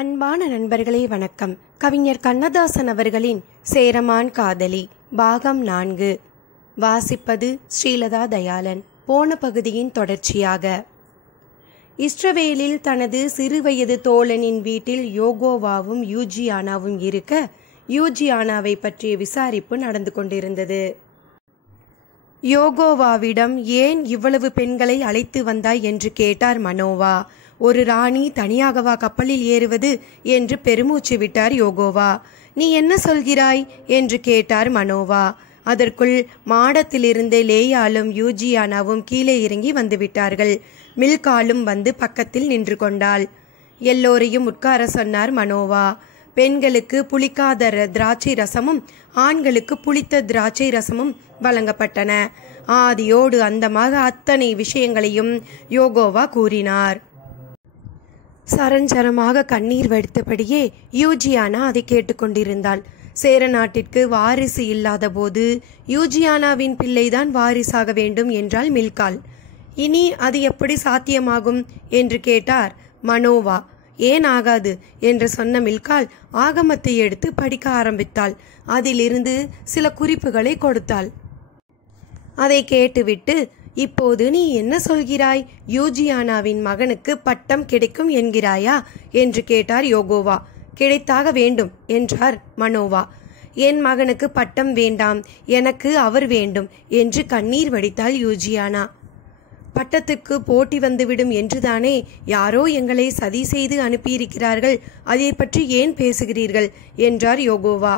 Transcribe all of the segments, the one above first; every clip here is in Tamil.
அன்பான நண்பர்களே வணக்கம். கவிஞர் கண்ணதாசன் அவர்களின் சேரமான் காதலி பாகம் 4. வாசிப்பது ஸ்ரீலதா தயாளன். போன பகுதியின் தொடர்ச்சியாக. இஸ்ரவேலில் தனது சிறுவயது தோழனின் வீட்டில் யோகோவாவும் யூஜியானாவும் இருக்க, யூஜியானாவை பற்றிய விசாரிப்பு நடந்து கொண்டிருந்தது. யோகோவாவிடம் ஏன் இவ்வளவு பெண்களை அழைத்து வந்தாய் என்று கேட்டார் மனோவா. ஒரு ராணி தனியாகவா கப்பலில் ஏறுவது என்று பெருமூச்சு விட்டார் யோகோவா. நீ என்ன சொல்கிறாய் என்று கேட்டார் மனோவா. அதற்குள் மாடத்திலிருந்து லேயாலும் யூஜியானாவும் கீழே இறங்கி வந்துவிட்டார்கள். மில்காலும் வந்து பக்கத்தில் நின்று கொண்டாள். எல்லோரையும் உட்கார சொன்னார் மனோவா. பெண்களுக்கு புளிக்காத திராட்சை ரசமும் ஆண்களுக்கு புளித்த திராட்சை ரசமும் வழங்கப்பட்டன. ஆதியோடு அந்தமாக அத்தனை விஷயங்களையும் யோகோவா கூறினார். சரஞ்சரமாக கண்ணீர் வடித்தபடியே யூஜியானா அதை கேட்டுக்கொண்டிருந்தாள். சேர நாட்டிற்கு வாரிசு இல்லாத போது யூஜியானாவின் பிள்ளைதான் வாரிசாக வேண்டும் என்றாள் மில்கால். இனி அது எப்படி சாத்தியமாகும் என்று கேட்டார் மனோவா. ஏன் ஆகாது என்று சொன்ன மில்கால் ஆகமத்தை எடுத்து படிக்க ஆரம்பித்தாள். அதிலிருந்து சில குறிப்புகளை கொடுத்தாள். அதை கேட்டுவிட்டு, இப்போது நீ என்ன சொல்கிறாய்? யூஜியானாவின் மகனுக்கு பட்டம் கிடைக்கும் என்கிறாயா என்று கேட்டார் யோகோவா. கிடைத்தாக வேண்டும் என்றார் மனோவா. என் மகனுக்கு பட்டம் வேண்டாம், எனக்கு அவர் வேண்டும் என்று கண்ணீர் வடித்தாள் யூஜியானா. பட்டத்துக்கு போட்டி வந்துவிடும் என்றுதானே யாரோ எங்களை சதி செய்து அனுப்பியிருக்கிறார்கள், அதை பற்றி ஏன் பேசுகிறீர்கள் என்றார் யோகோவா.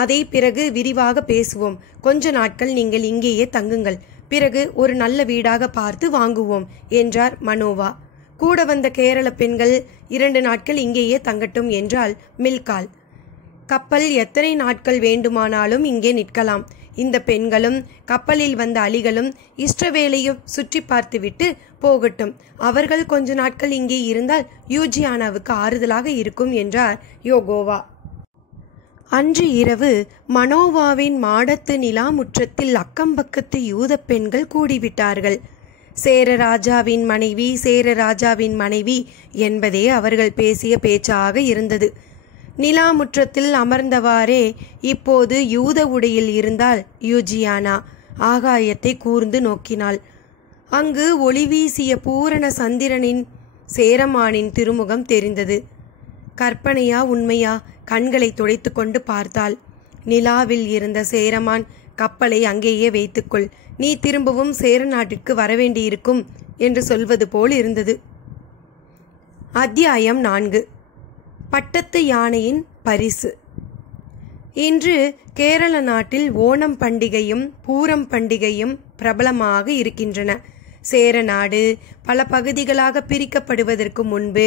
அதை பிறகு விரிவாக பேசுவோம். கொஞ்ச நாட்கள் நீங்கள் இங்கேயே தங்குங்கள், பிறகு ஒரு நல்ல வீடாக பார்த்து வாங்குவோம் என்றார் மனோவா. கூட வந்த கேரள பெண்கள் 2 நாட்கள் இங்கேயே தங்கட்டும் என்றாள் மில்கால். கப்பல் எத்தனை நாட்கள் வேண்டுமானாலும் இங்கே நிற்கலாம். இந்த பெண்களும் கப்பலில் வந்த அலிகளும் இஸ்ரவேலையும் சுற்றி பார்த்துவிட்டு போகட்டும். அவர்கள் கொஞ்ச நாட்கள் இங்கே இருந்தால் யூஜியானாவுக்கு ஆறுதலாக இருக்கும் என்றார் யோகோவா. அன்று இரவு மனோவாவின் மாடத்து நிலா முற்றத்தில் அக்கம்பக்கத்து யூத பெண்கள் கூடிவிட்டார்கள். சேரராஜாவின் மனைவி, சேரராஜாவின் மனைவி என்பதே அவர்கள் பேசிய பேச்சாக இருந்தது. நிலா முற்றத்தில் அமர்ந்தவாறே இப்போது யூத உடையில் இருந்தால் யூஜியானா ஆகாயத்தை கூர்ந்து நோக்கினாள். அங்கு ஒளி வீசிய பூரண சந்திரனின் சேரமானின் திருமுகம் தெரிந்தது. கற்பனையா உண்மையா? கண்களை துடைத்து கொண்டு பார்த்தாள். நிலாவில் இருந்த சேரமான், கப்பலை அங்கேயே வைத்துக்கொள், நீ திரும்பவும் சேர நாட்டிற்கு வரவேண்டியிருக்கும் என்று சொல்வது போல் இருந்தது. அத்தியாயம் 4. பட்டத்து யானையின் பரிசு. இன்று கேரள நாட்டில் ஓணம் பண்டிகையும் பூரம் பண்டிகையும் பிரபலமாக இருக்கின்றன. சேர நாடு பல பகுதிகளாக பிரிக்கப்படுவதற்கு முன்பு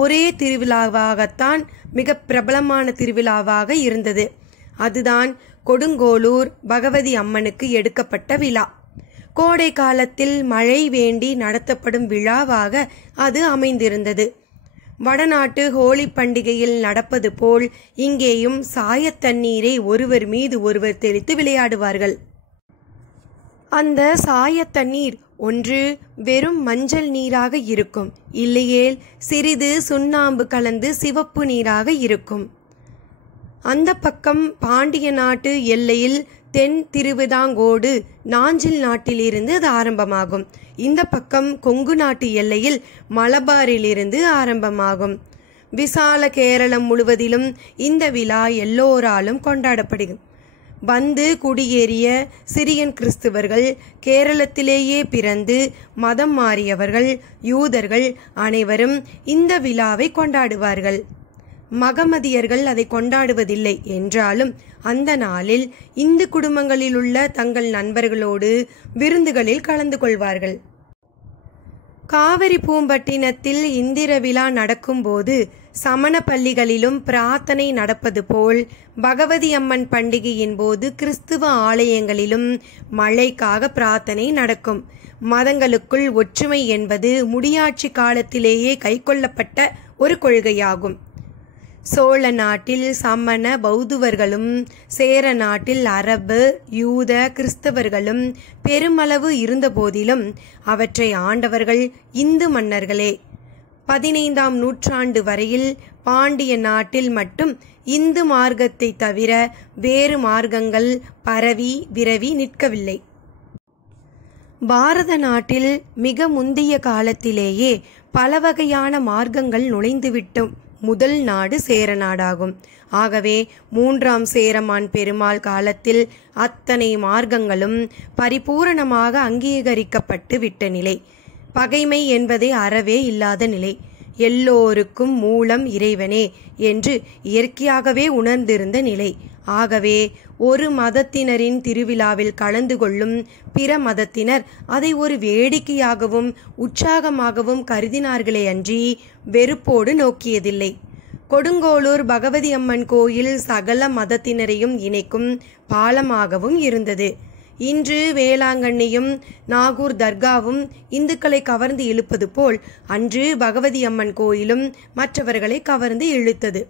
ஒரே திருவிழாவாகத்தான் மிக பிரபலமான திருவிழாவாக இருந்தது. அதுதான் கொடுங்கோளூர் பகவதி அம்மனுக்கு எடுக்கப்பட்ட விழா. கோடை காலத்தில் மழை வேண்டி நடத்தப்படும் விழாவாக அது அமைந்திருந்தது. வடநாட்டு ஹோலி பண்டிகையில் நடப்பது போல் இங்கேயும் சாயத்தண்ணீரை ஒருவர் மீது ஒருவர் தெளித்து விளையாடுவார்கள். அந்த சாயத்தண்ணீர் ஒன்று வெறும் மஞ்சள் நீராக இருக்கும், இல்லையேல் சிறிது சுண்ணாம்பு கலந்து சிவப்பு நீராக இருக்கும். அந்த பக்கம் பாண்டிய நாட்டு எல்லையில் தென் திருவிதாங்கோடு நாஞ்சில் நாட்டிலிருந்து அது ஆரம்பமாகும். இந்த பக்கம் கொங்கு நாட்டு எல்லையில் மலபாரிலிருந்து ஆரம்பமாகும். விசால கேரளம் முழுவதிலும் இந்த விழா எல்லோராலும் கொண்டாடப்படுகிறது. வந்து குடியேறிய சிரியன் கிறிஸ்துவர்கள், கேரளத்திலேயே பிறந்து மதம் மாறியவர்கள், யூதர்கள் அனைவரும் இந்த விழாவை கொண்டாடுவார்கள். மகமதியர்கள் அதை கொண்டாடுவதில்லை என்றாலும் அந்த நாளில் இந்து குடும்பங்களில் உள்ள தங்கள் நண்பர்களோடு விருந்துகளில் கலந்து கொள்வார்கள். காவிரி பூம்பட்டினத்தில் இந்திர விழா நடக்கும்போது சமண பள்ளிகளிலும் பிரார்த்தனை நடப்பது போல் பகவதி அம்மன் பண்டிகையின் போது கிறிஸ்துவ ஆலயங்களிலும் மழைக்காக பிரார்த்தனை நடக்கும். மதங்களுக்குள் ஒற்றுமை என்பது முடியாட்சி காலத்திலேயே கைக்கொள்ளப்பட்ட ஒரு கொள்கையாகும். சோழ நாட்டில் சமண பௌத்தவர்களும் சேர நாட்டில் அரபு, யூத, கிறிஸ்தவர்களும் பெருமளவு இருந்த போதிலும் அவற்றை ஆண்டவர்கள் இந்து மன்னர்களே. 15ஆம் நூற்றாண்டு வரையில் பாண்டிய நாட்டில் மட்டும் இந்து மார்க்கத்தை தவிர வேறு மார்க்கங்கள் பரவி விரவி நிற்கவில்லை. பாரத நாட்டில் மிக முந்திய காலத்திலேயே பல வகையான மார்க்கங்கள் நுழைந்துவிட்ட முதல் நாடு சேர நாடாகும். ஆகவே 3ஆம் சேரமான் பெருமாள் காலத்தில் அத்தனை மார்க்கங்களும் பரிபூரணமாக அங்கீகரிக்கப்பட்டு விட்ட நிலை. பகைமை என்பதே அறவே இல்லாத நிலை. எல்லோருக்கும் மூலம் இறைவனே என்று இயற்கையாகவே உணர்ந்திருந்த நிலை. ஆகவே ஒரு மதத்தினரின் திருவிழாவில் கலந்து கொள்ளும் பிற மதத்தினர் அதை ஒரு வேடிக்கையாகவும் உற்சாகமாகவும் கருதினார்களே அன்றி வெறுப்போடு நோக்கியதில்லை. கொடுங்கோளூர் பகவதி அம்மன் கோயில் சகல மதத்தினரையும் இணைக்கும் பாலமாகவும் இருந்தது. இன்று வேளாங்கண்ணியும் நாகூர் தர்காவும் இந்துக்களை கவர்ந்து இழுப்பது போல் அன்று பகவதி அம்மன் கோயிலும் மற்றவர்களை கவர்ந்து இழுத்தது.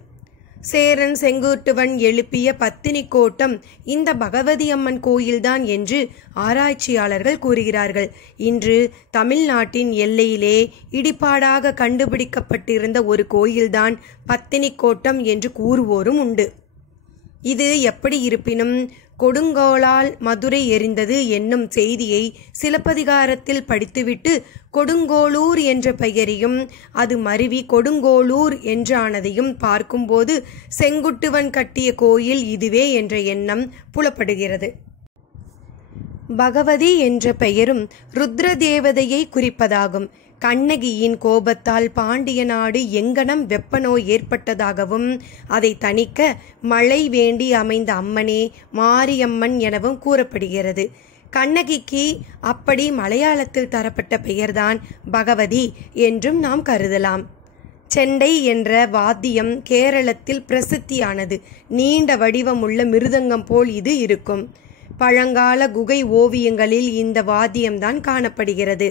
சேரன் செங்குட்டுவன் எழுப்பிய பத்தினி கோட்டம் இந்த பகவதி அம்மன் கோயில்தான் என்று ஆராய்ச்சியாளர்கள் கூறுகிறார்கள். இன்று தமிழ்நாட்டின் எல்லையிலே இடிபாடாக கண்டுபிடிக்கப்பட்டிருந்த ஒரு கோயில்தான் பத்தினி கோட்டம் என்று கூறுவோரும் உண்டு. இது எப்படி இருப்பினும் கொடுங்கோளால் மதுரை எரிந்தது என்னும் செய்தியை சிலப்பதிகாரத்தில் படித்துவிட்டு கொடுங்கோளூர் என்ற பெயரையும் அது மருவி கொடுங்கோளூர் என்றானதையும் பார்க்கும்போது செங்குட்டுவன் கட்டிய கோயில் இதுவே என்ற எண்ணம் புலப்படுகிறது. பகவதி என்ற பெயரும் ருத்ர தேவதையை குறிப்பதாகும். கண்ணகியின் கோபத்தால் பாண்டிய நாடு எங்கனம் வெப்ப நோய் ஏற்பட்டதாகவும் அதை தணிக்க மழை வேண்டி அமைந்த அம்மனே மாரியம்மன் எனவும் கூறப்படுகிறது. கண்ணகிக்கு அப்படி மலையாளத்தில் தரப்பட்ட பெயர்தான் பகவதி என்றும் நாம் கருதலாம். செண்டை என்ற வாத்தியம் கேரளத்தில் பிரசித்தியானது. நீண்ட வடிவமுள்ள மிருதங்கம் போல் இது இருக்கும். பழங்கால குகை ஓவியங்களில் இந்த வாத்தியம்தான் காணப்படுகிறது.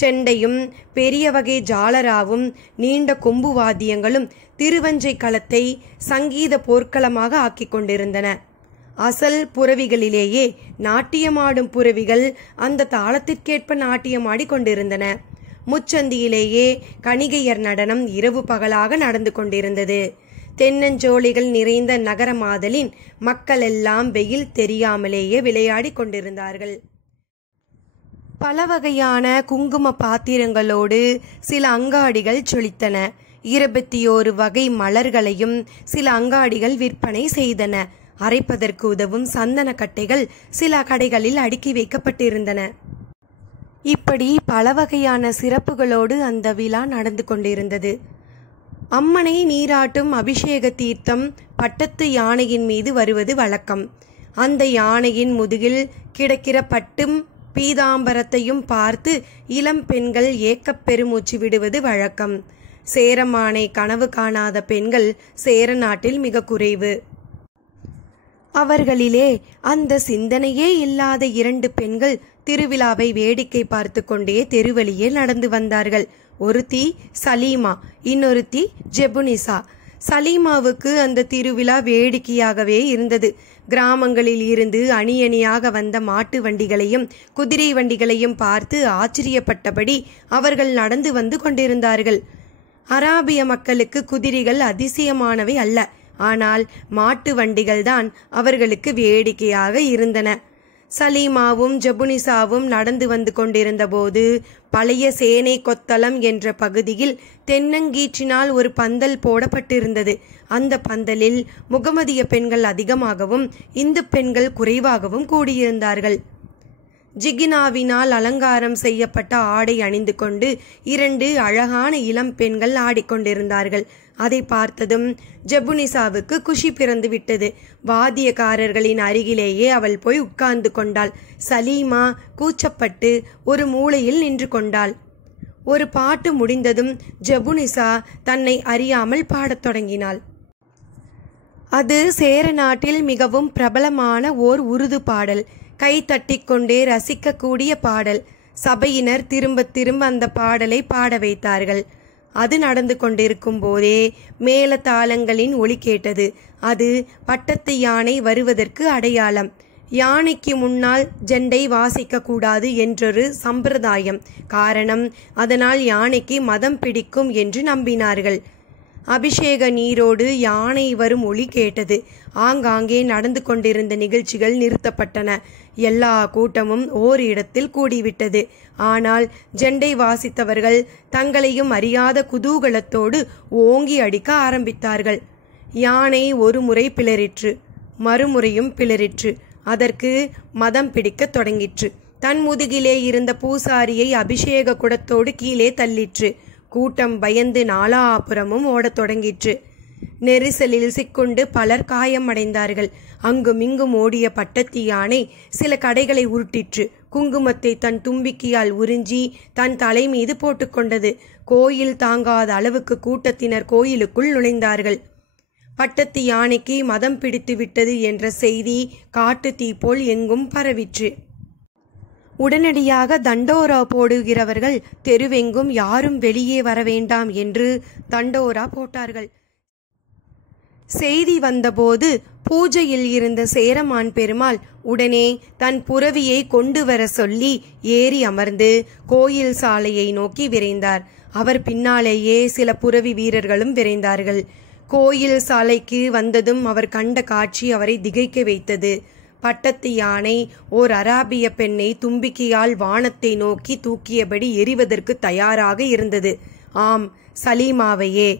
செண்டையும் பெரிய வகை ஜாலராவும் நீண்ட கொம்பு வாத்தியங்களும் திருவஞ்சை களத்தை சங்கீத போர்க்களமாக ஆக்கிக் கொண்டிருந்தன. அசல் புரவிகளிலேயே நாட்டியமாடும் புரவிகள் அந்த தாளத்திற்கேற்ப நாட்டியமாடி கொண்டிருந்தன. முச்சந்தியிலேயே கணிகையர் நடனம் இரவு பகலாக நடந்து கொண்டிருந்தது. தென்னஞ்சோலைகள் நிறைந்த நகரமாதலின் மக்கள் எல்லாம் வெயில் தெரியாமலேயே விளையாடி கொண்டிருந்தார்கள். பல வகையான குங்கும பாத்திரங்களோடு சில அங்காடிகள் சொலித்தன. 21 வகை மலர்களையும் சில அங்காடிகள் விற்பனை செய்தன. அரைப்பதற்கு உதவும் சந்தன கட்டைகள் சில கடைகளில் அடுக்கி வைக்கப்பட்டிருந்தன. இப்படி பல வகையான சிறப்புகளோடு அந்த விழா நடந்து கொண்டிருந்தது. அம்மனை நீராட்டும் அபிஷேக தீர்த்தம் பட்டத்து யானையின் மீது வருவது வழக்கம். அந்த யானையின் முதுகில் கிடக்கிற பட்டும் பீதாம்பரத்தையும் பார்த்து இளம் பெண்கள் ஏக்கப் பெருமூச்சு விடுவது வழக்கம். சேரமானை கனவு காணாத பெண்கள் சேர நாட்டில் மிக குறைவு. அவர்களிலே அந்த சிந்தனையே இல்லாத 2 பெண்கள் திருவிழாவை வேடிக்கை பார்த்து கொண்டே தெருவழியே நடந்து வந்தார்கள். ஒருத்தி சலீமா, இன்னொருத்தி ஜெபுனிசா. சலீமாவுக்கு அந்த திருவிழா வேடிக்கையாகவே இருந்தது. கிராமங்களில் இருந்து அணி அணியாக வந்த மாட்டு வண்டிகளையும் குதிரை வண்டிகளையும் பார்த்து ஆச்சரியப்பட்டபடி அவர்கள் நடந்து வந்து கொண்டிருந்தார்கள். அராபிய மக்களுக்கு குதிரைகள் அதிசயமானவை அல்ல. ஆனால் மாட்டு வண்டிகள்தான் அவர்களுக்கு வேடிக்கையாக இருந்தன. சலீமாவும் ஜபுனிசாவும் நடந்து வந்து கொண்டிருந்த போது பழைய சேனை கொத்தளம் என்ற பகுதியில் தென்னங்கீற்றினால் ஒரு பந்தல் போடப்பட்டிருந்தது. அந்த பந்தலில் முகமதிய பெண்கள் அதிகமாகவும் இந்து பெண்கள் குறைவாகவும் கூடியிருந்தார்கள். ஜிகினாவினால் அலங்காரம் செய்யப்பட்ட ஆடை அணிந்து கொண்டு 2 அழகான இளம் பெண்கள் ஆடிக்கொண்டிருந்தார்கள். அதை பார்த்ததும் ஜபுனிசாவுக்கு குஷி பிறந்து விட்டது. வாத்தியக்காரர்களின் அருகிலேயே அவள் போய் உட்கார்ந்து கொண்டாள். சலீமா கூச்சப்பட்டு ஒரு மூலையில் நின்று கொண்டாள். ஒரு பாட்டு முடிந்ததும் ஜபுனிசா தன்னை அறியாமல் பாடத் தொடங்கினாள். அது சேர நாட்டில் மிகவும் பிரபலமான ஓர் உருது பாடல். கை தட்டிக்கொண்டே ரசிக்கக்கூடிய பாடல். சபையினர் திரும்ப திரும்ப அந்த பாடலை பாட வைத்தார்கள். அது நடந்து கொண்டிருக்கும் போதே மேளதாளங்களின் ஒலி கேட்டது. அது பட்டத்து யானை வருவதற்கு அடையாளம். யானைக்கு முன்னால் ஜெண்டை வாசிக்க கூடாது என்றொரு சம்பிரதாயம். காரணம், அதனால் யானைக்கு மதம் பிடிக்கும் என்று நம்பினார்கள். அபிஷேக நீரோடு யானை வரும் ஒலி கேட்டது. ஆங்காங்கே நடந்து கொண்டிருந்த நிகழ்ச்சிகள் நிறுத்தப்பட்டன. எல்லா கூட்டமும் ஓர் இடத்தில் கூடிவிட்டது. ஆனால் ஜெண்டை வாசித்தவர்கள் தங்களையும் அறியாத குதூகலத்தோடு ஓங்கி அடிக்க ஆரம்பித்தார்கள். யானை ஒரு முறை பிளறிற்று, மறுமுறையும் பிளறிற்று. அதற்கு மதம் பிடிக்கத் தொடங்கிற்று. தன் முதுகிலே இருந்த பூசாரியை அபிஷேக குடத்தோடு கீழே தள்ளிற்று. கூட்டம் பயந்து நாலாபுறமும் ஓடத் தொடங்கிற்று. நெரிசலில் சிக்குண்டு பலர் காயமடைந்தார்கள். அங்குமிங்கும் ஓடிய பட்டத்து யானை சில கடைகளை உருட்டிற்று. குங்குமத்தை தன் தும்பிக்கையால் உறிஞ்சி தன் தலை மீது போட்டுக்கொண்டது. கோயில் தாங்காத அளவுக்கு கூட்டத்தினர் கோயிலுக்குள் நுழைந்தார்கள். பட்டத்து யானைக்கு மதம் பிடித்து விட்டது என்ற செய்தி காட்டு தீ போல் எங்கும் பரவிற்று. உடனடியாக தண்டோரா போடுகிறவர்கள் தெருவெங்கும் யாரும் வெளியே வர வேண்டாம் என்று தண்டோரா போட்டார்கள். செய்தி வந்தபோது பூஜையில் இருந்த சேரமான் பெருமாள் உடனே தன் புரவியை கொண்டு வர சொல்லி ஏறி அமர்ந்து கோயில் சாலையை நோக்கி விரைந்தார். அவர் பின்னாலேயே சில புரவி வீரர்களும் விரைந்தார்கள். கோயில் சாலைக்கு வந்ததும் அவர் கண்ட காட்சி அவரை திகைக்க வைத்தது. பட்டத்து யானை ஓர் அராபிய பெண்ணை தும்பிக்கையால் வானத்தை நோக்கி தூக்கியபடி எறிவதற்கு தயாராக இருந்தது. ஆம், சலீமாவையே.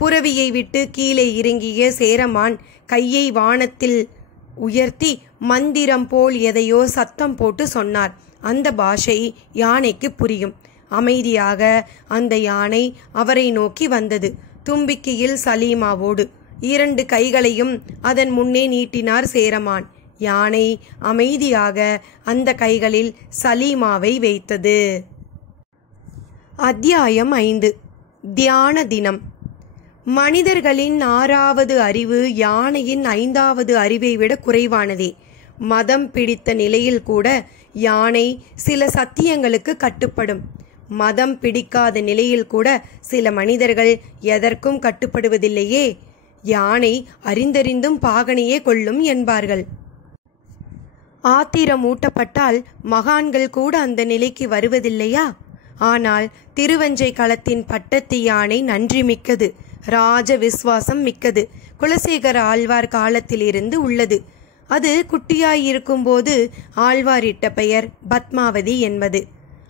புரவியை விட்டு கீழே இறங்கிய சேரமான் கையை வானத்தில் உயர்த்தி மந்திரம் போல் எதையோ சத்தம் போட்டு சொன்னார். அந்த பாஷை யானைக்கு புரியும். அமைதியாக அந்த யானை அவரை நோக்கி வந்தது. தும்பிக்கையில் சலீமாவோடு 2 கைகளையும் அதன் முன்னே நீட்டினார் சேரமான். யானை அமைதியாக அந்த கைகளில் சலீமாவை வைத்தது. அத்தியாயம் 5. தியான தினம். மனிதர்களின் 6வது அறிவு யானையின் 5வது அறிவை விட குறைவானதே. மதம் பிடித்த நிலையில் கூட யானை சில சத்தியங்களுக்கு கட்டுப்படும். மதம் பிடிக்காத நிலையில் கூட சில மனிதர்கள் எதற்கும் கட்டுப்படுவதில்லையே. யானை அறிந்தறிந்தும் பாகனையே கொள்ளும் என்பார்கள். ஆத்திரம் ஊட்டப்பட்டால் மகான்கள் கூட அந்த நிலைக்கு வருவதில்லையா? ஆனால் திருவஞ்சை களத்தின் பட்டத்து யானை நன்றி மிக்கது, ராஜ விசுவாசம் மிக்கது. குலசேகர ஆழ்வார் காலத்திலிருந்து உள்ளது. அது குட்டியாயிருக்கும்போது ஆழ்வார் இட்ட பெயர் பத்மாவதி என்பது.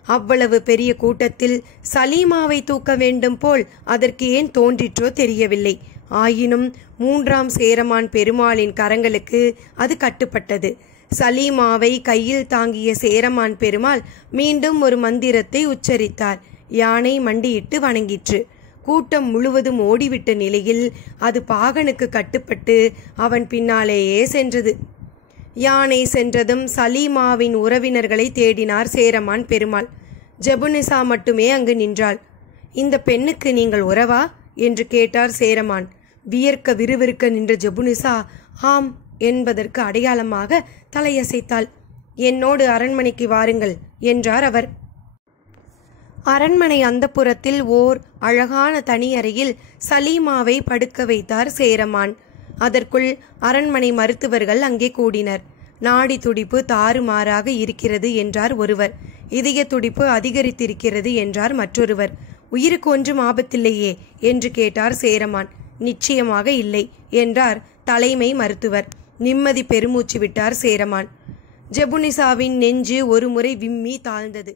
அவ்வளவு பெரிய கூட்டத்தில் சலீமாவை தூக்க வேண்டும் போல் அதற்கு ஏன் தோன்றிற்றோ தெரியவில்லை. ஆயினும் 3ஆம் சேரமான் பெருமாளின் கரங்களுக்கு அது கட்டுப்பட்டது. சலீமாவை கையில் தாங்கிய சேரமான் பெருமாள் மீண்டும் ஒரு மந்திரத்தை உச்சரித்தார். யானை மண்டியிட்டு வணங்கிற்று. கூட்டம் முழுவதும் ஓடிவிட்ட நிலையில் அது பாகனுக்கு கட்டுப்பட்டு அவன் பின்னாலேயே சென்றது. யானை சென்றதும் சலீமாவின் உறவினர்களை தேடினார் சேரமான் பெருமாள். ஜெபுனிசா மட்டுமே அங்கு நின்றாள். இந்த பெண்ணுக்கு நீங்கள் உறவா என்று கேட்டார் சேரமான். வியர்க்க விறுவிறுக்க நின்ற ஜெபுனிசா ஆம் என்பதற்கு அடையாளமாக தலையசைத்தாள். என்னோடு அரண்மனைக்கு வாருங்கள் என்றார் அவர். அரண்மனை அந்தப்புறத்தில் ஓர் அழகான தனியறையில் சலீமாவை படுக்க வைத்தார் சேரமான். அதற்குள் அரண்மனை மருத்துவர்கள் அங்கே கூடினர். நாடி துடிப்பு தாறுமாறாக இருக்கிறது என்றார் ஒருவர். இதய துடிப்பு அதிகரித்திருக்கிறது என்றார் மற்றொருவர். உயிருக்கு ஒன்றும் ஆபத்தில்லையே என்று கேட்டார் சேரமான். நிச்சயமாக இல்லை என்றார் தலைமை மருத்துவர். நிம்மதி பெருமூச்சு விட்டார் சேரமான். ஜெபுனிசாவின் நெஞ்சு ஒரு முறை விம்மி தாழ்ந்தது.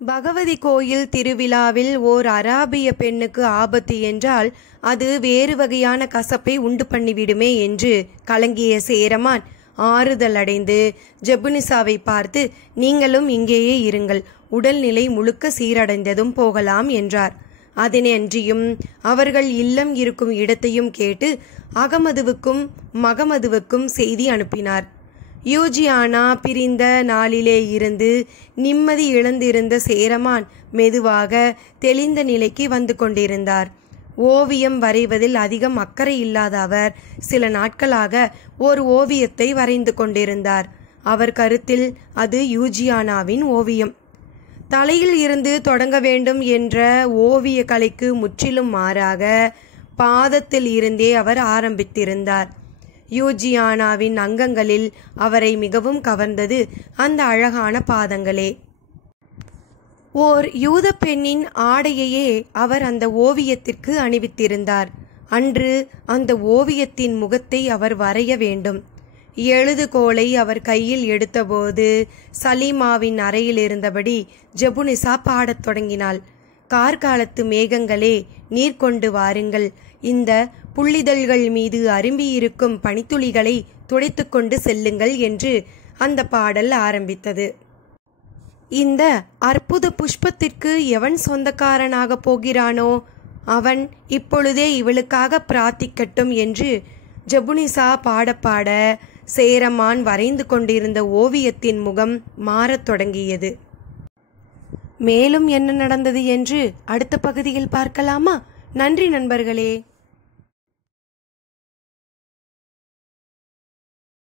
பகவதி கோயில் திருவிழாவில் ஓர் அராபிய பெண்ணுக்கு ஆபத்து என்றால் அது வேறு வகையான கசப்பை உண்டு பண்ணிவிடுமே என்று கலங்கிய சேரமான் ஆறுதல் அடைந்து ஜெபுனிசாவை பார்த்து, நீங்களும் இங்கேயே இருங்கள், உடல்நிலை முழுக்க சீரடைந்ததும் போகலாம் என்றார். அதனன்றியும் அவர்கள் இல்லம் இருக்கும் இடத்தையும் கேட்டு அகமதுவுக்கும் மகமதுவுக்கும் செய்தி அனுப்பினார். யூஜியானா பிரிந்த நாளிலே இருந்து நிம்மதி இழந்திருந்த சேரமான் மெதுவாக தெளிந்த நிலைக்கு வந்து கொண்டிருந்தார். ஓவியம் வரைவதில் அதிகம் அக்கறை இல்லாத அவர் சில நாட்களாக ஒரு ஓவியத்தை வரைந்து கொண்டிருந்தார். அவர் கருத்தில் அது யூஜியானாவின் ஓவியம். தலையில் இருந்து தொடங்க வேண்டும் என்ற ஓவிய கலைக்கு முற்றிலும் மாறாக பாதத்தில் இருந்தே அவர் ஆரம்பித்திருந்தார். யூஜியானாவின் அங்கங்களில் அவரை மிகவும் கவர்ந்தது அந்த அழகான பாதங்களே. ஓர் யூத பெண்ணின் ஆடையையே அவர் அந்த ஓவியத்திற்கு அணிவித்திருந்தார். அன்று அந்த ஓவியத்தின் முகத்தை அவர் வரைய வேண்டும். எழுதுகோலை அவர் கையில் எடுத்தபோது சலீமாவின் அறையில் இருந்தபடி ஜெபுனிசா பாடத் தொடங்கினாள். கார்காலத்து மேகங்களே, நீர் கொண்டு வாருங்கள், இந்த புள்ளிதழ்கள் மீது அரும்பியிருக்கும் பனித்துளிகளை துடைத்து கொண்டு செல்லுங்கள் என்று அந்த பாடல் ஆரம்பித்தது. இந்த அற்புத புஷ்பத்திற்கு எவன் சொந்தக்காரனாக போகிறானோ அவன் இப்பொழுதே இவளுக்காக பிரார்த்திக்கட்டும் என்று ஜெபுனிசா பாட சேரமான் வரைந்து கொண்டிருந்த ஓவியத்தின் முகம் மாறத் தொடங்கியது. மேலும் என்ன நடந்தது என்று அடுத்த பகுதியில் பார்க்கலாமா? நன்றி நண்பர்களே.